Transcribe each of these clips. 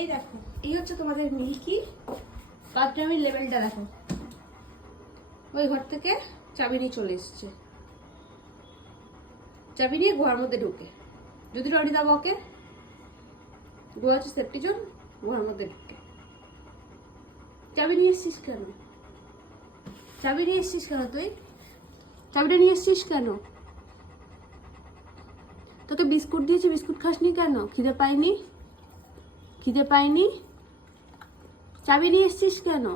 এই দেখো, এই হচ্ছে তোমাদের মিল্কি। বাথরুমের লেভেলটা দেখো। ওই ঘর থেকে চাবি নিয়ে চলে এসছে। চাবি নিয়ে গুহার মধ্যে ঢুকে। যদি রনিদা বকে, গুহা হচ্ছে সেফটি জোন গুহার মধ্যে ঢুকে। চাবি নিয়ে এসছিস কেন? চাবি নিয়ে এসছিস কেন তুই? চাবিটা নিয়ে এসছিস কেন? তোকে বিস্কুট দিয়েছে, বিস্কুট খাসনি কেন? খিদে পাইনি খিদে পাইনি? চাবি নিয়ে এসছিস কেন?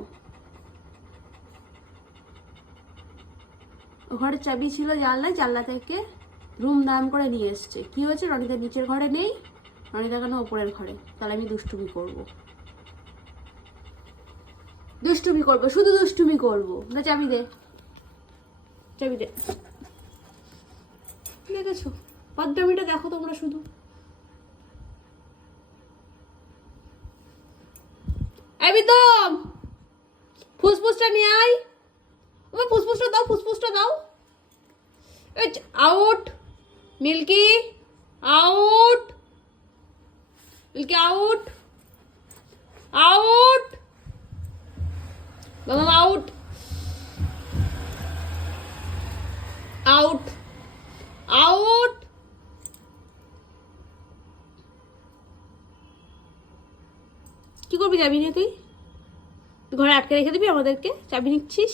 ঘরে চাবি ছিল জানলায় জানলা থেকে রুম দাম করে নিয়ে এসছে। কি হয়েছে? রনিতা নিচের ঘরে নেই? রনিতা কেন ওপরের ঘরে? তাহলে আমি দুষ্টুমি করব। দুষ্টুমি করব, শুধু দুষ্টুমি করব। না চাবি দে। চাবি দে। দেখেছ পদ্মামিটা দেখো তোমরা শুধু। একদম ফুসফুসটা নিয়ে আয় ও ফুসফুসটা দাও ফুসফুসটা দাও out milky out milky out out বাবা আউট আউট আউট কি করবি যাবি না তুই? ঘরে আটকে রেখে দিবি আমাদেরকে? চাবি নিচ্ছিস?